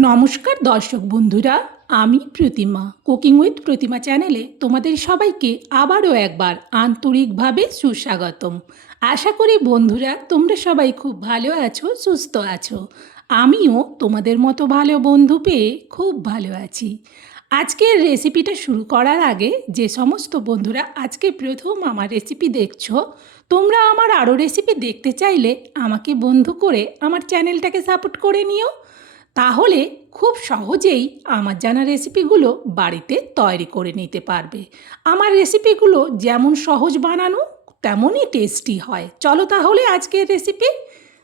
নমস্কার দর্শক বন্ধুরা, আমি প্রতিমা কুকিং উইথ প্রতিমা চ্যানেলে তোমাদের সবাইকে আবারও একবার আন্তরিকভাবে সুস্বাগতম। আশা করি বন্ধুরা তোমরা সবাই খুব ভালো আছো, সুস্থ আছো। আমিও তোমাদের মতো ভালো বন্ধু পেয়ে খুব ভালো আছি। আজকের রেসিপিটা শুরু করার আগে যে সমস্ত বন্ধুরা আজকে প্রথম আমার রেসিপি দেখছো, তোমরা আমার আরও রেসিপি দেখতে চাইলে আমাকে বন্ধু করে আমার চ্যানেলটাকে সাপোর্ট করে নিও। তাহলে খুব সহজেই আমার জানা রেসিপিগুলো বাড়িতে তৈরি করে নিতে পারবে। আমার রেসিপিগুলো যেমন সহজ বানানো তেমনই টেস্টি হয়। চলো তাহলে আজকের রেসিপি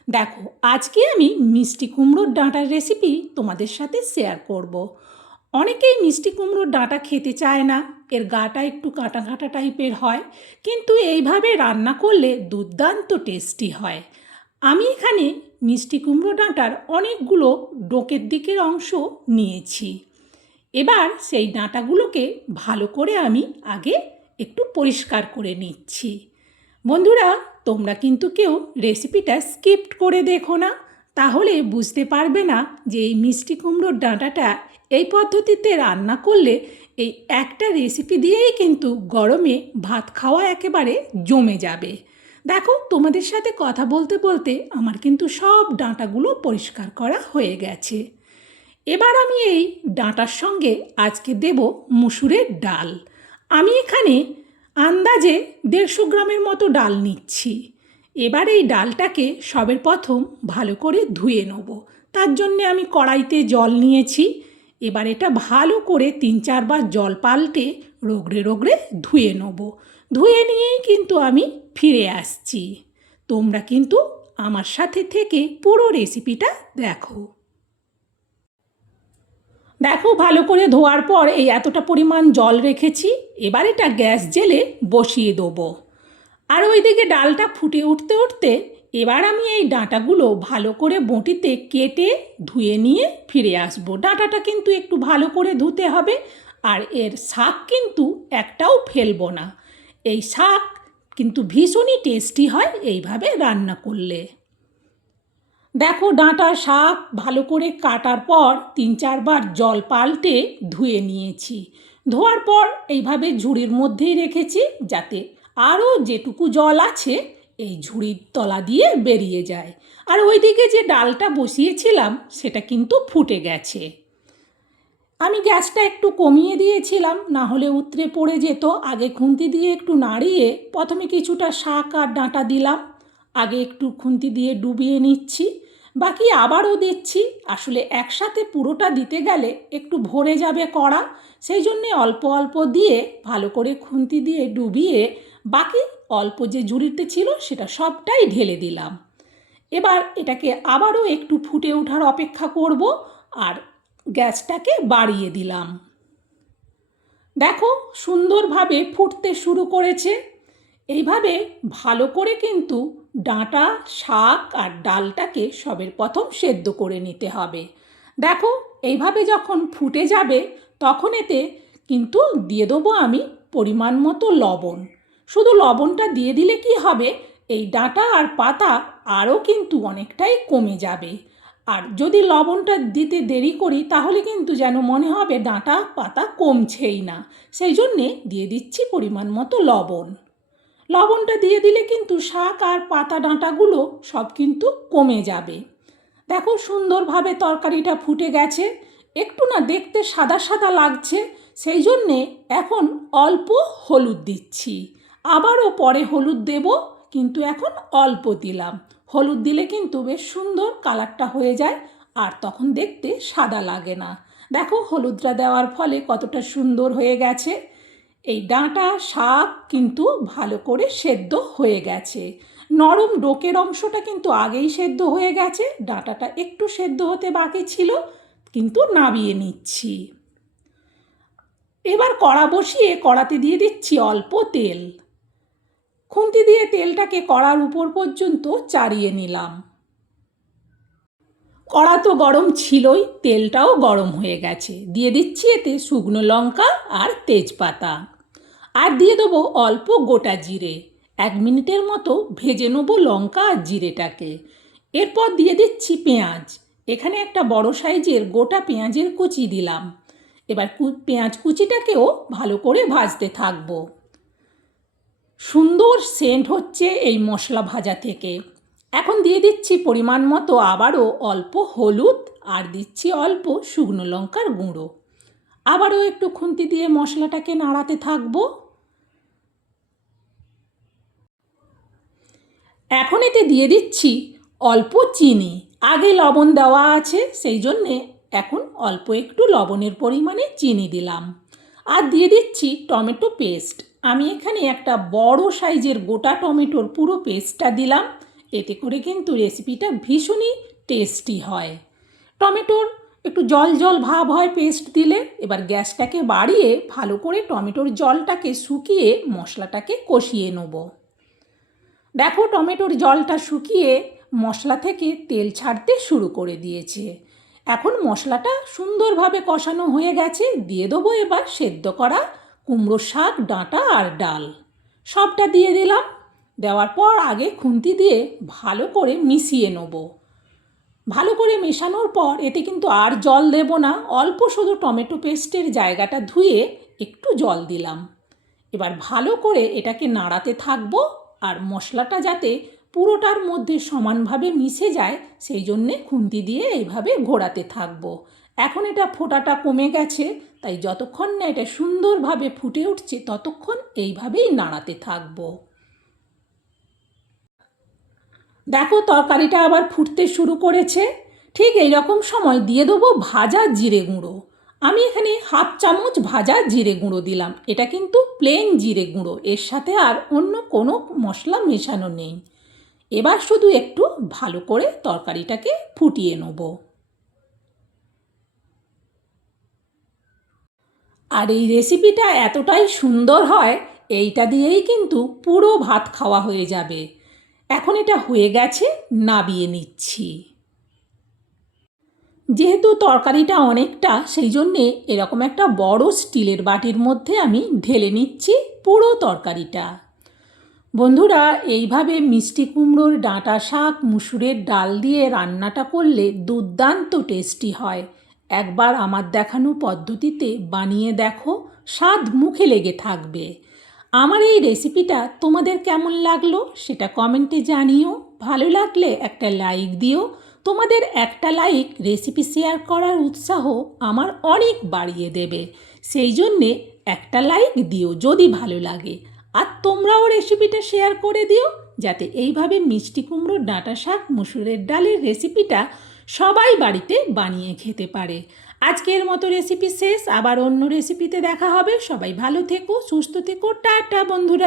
দেখো। আজকে আমি মিষ্টি কুমড়োর ডাঁটার রেসিপি তোমাদের সাথে শেয়ার করব। অনেকেই মিষ্টি কুমড়োর ডাঁটা খেতে চায় না, এর গাটা একটু কাঁটা কাঁটা টাইপের হয়, কিন্তু এইভাবে রান্না করলে দুর্দান্ত টেস্টি হয়। আমি এখানে মিষ্টি কুমড়ো ডাঁটার অনেকগুলো ডোকের দিকের অংশ নিয়েছি। এবার সেই ডাঁটাগুলোকে ভালো করে আমি আগে একটু পরিষ্কার করে নিচ্ছি। বন্ধুরা, তোমরা কিন্তু কেউ রেসিপিটা স্কিপ করে দেখো না, তাহলে বুঝতে পারবে না যে এই মিষ্টি কুমড়োর ডাঁটাটা এই পদ্ধতিতে রান্না করলে এই একটা রেসিপি দিয়েই কিন্তু গরমে ভাত খাওয়া একেবারে জমে যাবে। দেখো, তোমাদের সাথে কথা বলতে বলতে আমার কিন্তু সব ডাঁটাগুলো পরিষ্কার করা হয়ে গেছে। এবার আমি এই ডাঁটার সঙ্গে আজকে দেব মুসুরের ডাল। আমি এখানে আন্দাজে 150 গ্রামের মতো ডাল নিচ্ছি। এবার এই ডালটাকে সবের প্রথম ভালো করে ধুয়ে নেব। তার জন্যে আমি কড়াইতে জল নিয়েছি। এবার এটা ভালো করে 3-4 বার জল পাল্টে রগড়ে রগড়ে ধুয়ে নেব। ধুয়ে নিয়েই কিন্তু আমি ফিরে আসছি। তোমরা কিন্তু আমার সাথে থেকে পুরো রেসিপিটা দেখো। দেখো, ভালো করে ধোয়ার পর এই এতটা পরিমাণ জল রেখেছি। এবার এটা গ্যাস জেলে বসিয়ে দেবো। আর ওইদিকে ডালটা ফুটে উঠতে উঠতে এবার আমি এই ডাঁটাগুলো ভালো করে বঁটিতে কেটে ধুয়ে নিয়ে ফিরে আসবো। ডাঁটাটা কিন্তু একটু ভালো করে ধুতে হবে, আর এর শাক কিন্তু একটাও ফেলবো না। এই শাক কিন্তু ভীষণই টেস্টি হয় এইভাবে রান্না করলে। দেখো, ডাঁটার শাক ভালো করে কাটার পর 3-4 বার জল পাল্টে ধুয়ে নিয়েছি। ধোয়ার পর এইভাবে ঝুড়ির মধ্যেই রেখেছি, যাতে আরও যেটুকু জল আছে এই ঝুড়ির তলা দিয়ে বেরিয়ে যায়। আর ওইদিকে যে ডালটা বসিয়েছিলাম সেটা কিন্তু ফুটে গেছে। আমি গ্যাসটা একটু কমিয়ে দিয়েছিলাম, না হলে উতরে পড়ে যেত। আগে খুন্তি দিয়ে একটু নাড়িয়ে প্রথমে কিছুটা শাক আর ডাঁটা দিলাম। আগে একটু খুন্তি দিয়ে ডুবিয়ে নিচ্ছি, বাকি আবারও দিচ্ছি। আসলে একসাথে পুরোটা দিতে গেলে একটু ভরে যাবে কড়া, সেই জন্যে অল্প অল্প দিয়ে ভালো করে খুন্তি দিয়ে ডুবিয়ে বাকি অল্প যে ঝুড়িতে ছিল সেটা সবটাই ঢেলে দিলাম। এবার এটাকে আবারও একটু ফুটে ওঠার অপেক্ষা করব, আর গ্যাসটাকে বাড়িয়ে দিলাম। দেখো, সুন্দরভাবে ফুটতে শুরু করেছে। এইভাবে ভালো করে কিন্তু ডাঁটা, শাক আর ডালটাকে সবের প্রথম সেদ্ধ করে নিতে হবে। দেখো, এইভাবে যখন ফুটে যাবে তখন এতে কিন্তু দিয়ে দেবো আমি পরিমাণ মতো লবণ। শুধু লবণটা দিয়ে দিলে কি হবে, এই ডাঁটা আর পাতা আরও কিন্তু অনেকটাই কমে যাবে। আর যদি লবণটা দিতে দেরি করি তাহলে কিন্তু যেন মনে হবে ডাঁটা পাতা কমছেই না। সেই জন্যে দিয়ে দিচ্ছি পরিমাণ মতো লবণ। লবণটা দিয়ে দিলে কিন্তু শাক আর পাতা ডাঁটাগুলো সব কিন্তু কমে যাবে। দেখো, সুন্দরভাবে তরকারিটা ফুটে গেছে। একটু না দেখতে সাদা সাদা লাগছে, সেই জন্যে এখন অল্প হলুদ দিচ্ছি। আবারও পরে হলুদ দেব, কিন্তু এখন অল্প দিলাম। হলুদ দিলে কিন্তু বেশ সুন্দর কালারটা হয়ে যায়, আর তখন দেখতে সাদা লাগে না। দেখো, হলুদটা দেওয়ার ফলে কতটা সুন্দর হয়ে গেছে। এই ডাঁটা শাক কিন্তু ভালো করে সেদ্ধ হয়ে গেছে। নরম ডোকের অংশটা কিন্তু আগেই সেদ্ধ হয়ে গেছে, ডাঁটাটা একটু সেদ্ধ হতে বাকি ছিল, কিন্তু নামিয়ে নিচ্ছি। এবার কড়া বসিয়ে কড়াতে দিয়ে দিচ্ছি অল্প তেল। খুন্তি দিয়ে তেলটাকে কড়ার উপর পর্যন্ত চাড়িয়ে নিলাম। কড়া তো গরম ছিলই, তেলটাও গরম হয়ে গেছে। দিয়ে দিচ্ছি এতে শুকনো লঙ্কা আর তেজপাতা, আর দিয়ে দেবো অল্প গোটা জিরে। 1 মিনিটের মতো ভেজে নেবো লঙ্কা আর জিরেটাকে। এরপর দিয়ে দিচ্ছি পেঁয়াজ। এখানে একটা বড় সাইজের গোটা পেঁয়াজের কুচি দিলাম। এবার পেঁয়াজ কুচিটাকেও ভালো করে ভাজতে থাকবো। সুন্দর সেন্ট হচ্ছে এই মশলা ভাজা থেকে। এখন দিয়ে দিচ্ছি পরিমাণ মতো আবারও অল্প হলুদ, আর দিচ্ছি অল্প শুকনো লঙ্কার গুঁড়ো। আবারও একটু খুন্তি দিয়ে মশলাটাকে নাড়াতে থাকবো। এখন এতে দিয়ে দিচ্ছি অল্প চিনি। আগে লবণ দেওয়া আছে, সেই জন্যে এখন অল্প একটু লবণের পরিমাণে চিনি দিলাম। আর দিয়ে দিচ্ছি টমেটো পেস্ট। আমি এখানে একটা বড় সাইজের গোটা টমেটোর পুরো পেস্টটা দিলাম। এতে করে কিন্তু রেসিপিটা ভীষণই টেস্টি হয়। টমেটোর একটু জল জল ভাব হয় পেস্ট দিলে। এবার গ্যাসটাকে বাড়িয়ে ভালো করে টমেটোর জলটাকে শুকিয়ে মশলাটাকে কষিয়ে নেব। দেখো টমেটোর জলটা শুকিয়ে মশলা থেকে তেল ছাড়তে শুরু করে দিয়েছে। এখন মশলাটা সুন্দরভাবে কষানো হয়ে গেছে। দিয়ে দেবো এবার সেদ্ধ করা কুমড়োর শাক, ডাঁটা আর ডাল সবটা দিয়ে দিলাম। দেওয়ার পর আগে খুন্তি দিয়ে ভালো করে মিশিয়ে নেব। ভালো করে মেশানোর পর এতে কিন্তু আর জল দেব না, অল্প শুধু টমেটো পেস্টের জায়গাটা ধুয়ে একটু জল দিলাম। এবার ভালো করে এটাকে নাড়াতে থাকবো, আর মশলাটা যাতে পুরোটার মধ্যে সমানভাবে মিশে যায় সেই জন্যে খুন্তি দিয়ে এইভাবে ঘোরাতে থাকবো। এখন এটা ফোটাটা কমে গেছে, তাই যতক্ষণ না এটা সুন্দরভাবে ফুটে উঠছে ততক্ষণ এইভাবেই নাড়াতে থাকবো। দেখো তরকারিটা আবার ফুটতে শুরু করেছে। ঠিক এই রকম সময় দিয়ে দেবো ভাজা জিরে গুঁড়ো। আমি এখানে হাফ চামচ ভাজা জিরে গুঁড়ো দিলাম। এটা কিন্তু প্লেন জিরে গুঁড়ো, এর সাথে আর অন্য কোনো মশলা মেশানো নেই। এবার শুধু একটু ভালো করে তরকারিটাকে ফুটিয়ে নেব। আর এই রেসিপিটা এতটাই সুন্দর হয়, এইটা দিয়েই কিন্তু পুরো ভাত খাওয়া হয়ে যাবে। এখন এটা হয়ে গেছে, নাবিয়ে নিচ্ছি। যেহেতু তরকারিটা অনেকটা, সেই জন্যে এরকম একটা বড় স্টিলের বাটির মধ্যে আমি ঢেলে নিচ্ছি পুরো তরকারিটা। বন্ধুরা, এইভাবে মিষ্টি কুমড়োর ডাঁটা শাক মুসুরের ডাল দিয়ে রান্নাটা করলে দুর্দান্ত টেস্টি হয়। একবার আমার দেখানো পদ্ধতিতে বানিয়ে দেখো, স্বাদ মুখে লেগে থাকবে। আমার এই রেসিপিটা তোমাদের কেমন লাগলো সেটা কমেন্টে জানিও। ভালো লাগলে একটা লাইক দিও। তোমাদের একটা লাইক রেসিপি শেয়ার করার উৎসাহ আমার অনেক বাড়িয়ে দেবে। সেই জন্যে একটা লাইক দিও যদি ভালো লাগে। আর তোমরাও রেসিপিটা শেয়ার করে দিও, যাতে এইভাবে মিষ্টি কুমড়োর ডাঁটা শাক মুসুরের ডালের রেসিপিটা সবাই বাড়িতে বানিয়ে খেতে পারে। আজকের মতো রেসিপি শেষ, আবার অন্য রেসিপিতে দেখা হবে। সবাই ভালো থেকো, সুস্থ থেকো, টাটা বন্ধুরা।